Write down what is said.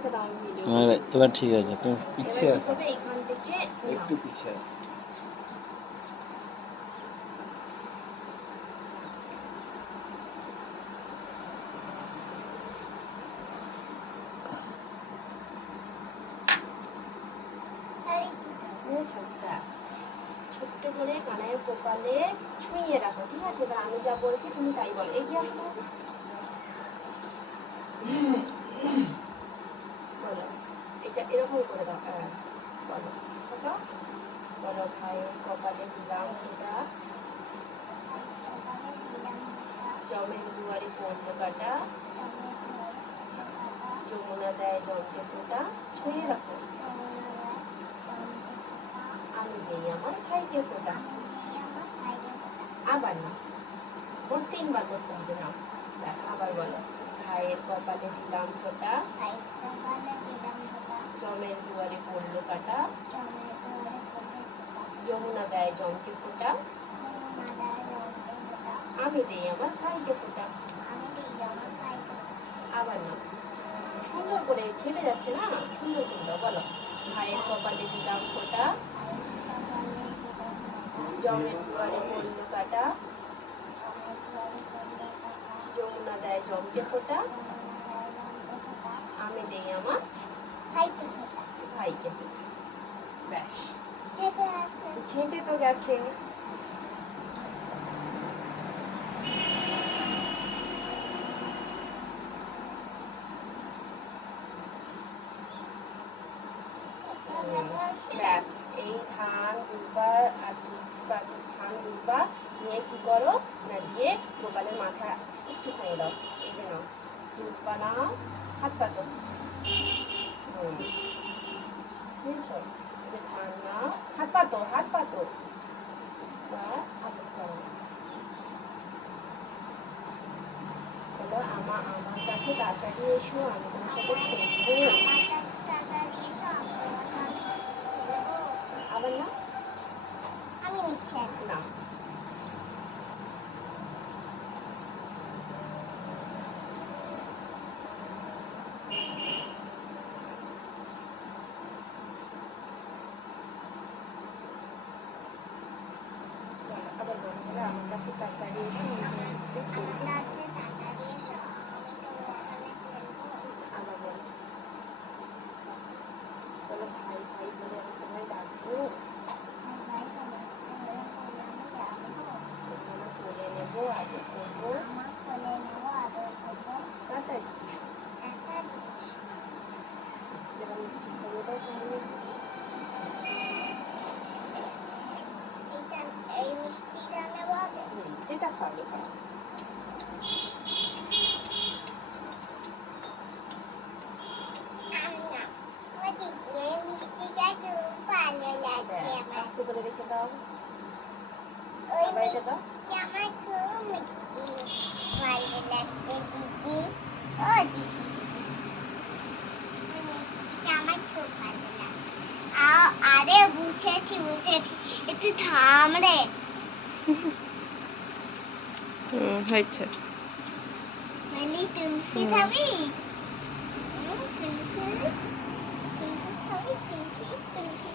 আমাকে দাও, আমি ভিডিও এবার ঠিক আছে, তুমি পিছিয়ে আসো, এইখান থেকে একটু পিছিয়ে আসো। ছোট্ট করে কানের কপালে ছুঁয়ে রাখো, ঠিক আছে? এবার আমি যা বলছি তুমি তাই বলো। এই যে আসো, বলো এটা এরকম করে দাও। বলো বলো বলো ভাইয়ের কপালে দিলাম ফোঁটা, জমের দুয়ারে পড়লো কাটা, যমুনা দেয় জমকে ফোঁটা, ছুঁয়ে রাখো আমি দেই আমার ভাইকে ফোঁটা। আবার না, মোট 3 বার করতে হবে না। আবার বলো, ভাইয়ের কপালে দিলাম ফোঁটা, জমের দুয়ারে পড়লো কাটা, যমুনা দেয় জমকে ফোঁটা, আমি দেই আমার ভাইকে ফোঁটা। আবার না, সুন্দর করে খেলে যাচ্ছে না, সুন্দর করে দাও। বলো, ভাইয়ের কপালে দিলাম ফোঁটা, জমের দুয়ারে পড়লো কাটা, যমুনা দেয় জমকে ফোঁটা, আমি দেই আমার ভাইকে ফোঁটা। ব্যাস, খেতে তো গেছে। ব্যাস, এই ধান দুবার আর ধান দুবার নিয়ে কি করো না, দিয়ে গোপালের মাথা একটুখানি দাও। এই যে নাও, দুধ বানাও, হাত পাতো। বুঝছো? যে ধান নাও, হাত পাতো, হাত পাতো, বা হাত চাও। বলো, আমার কাছে তাড়াতাড়ি এসো, আমি তোমার সাথে খেলবো। আবার না, আমি নিচ্ছি না। আবার বন্ধুরা, আমার কাছে তাড়াতাড়ি এসো, আমি তোমার সাথে খেলবো। আবার বলো, বলো ভাই ভাই বলে আমি তোমায় ডাকবো, তোমার কোলে নেবো, আদর করবো, তাড়াতাড়ি এসো। এবার মিষ্টি খাইয়ে দাও তাহলে। যেটা খাবে খাও। আস্তে করে রেখে দাও। আবার এটা দাও। আমার খুব মিষ্টি ভালো লাগছে দিদি। ও দিদি, মিষ্টিটা আমার খুব ভালো লাগছে। আরে বুঝেছি, একটু থাম রে। হয়েছে। নালি তুলসী খাবি? তুলসী খাবি? তুলসী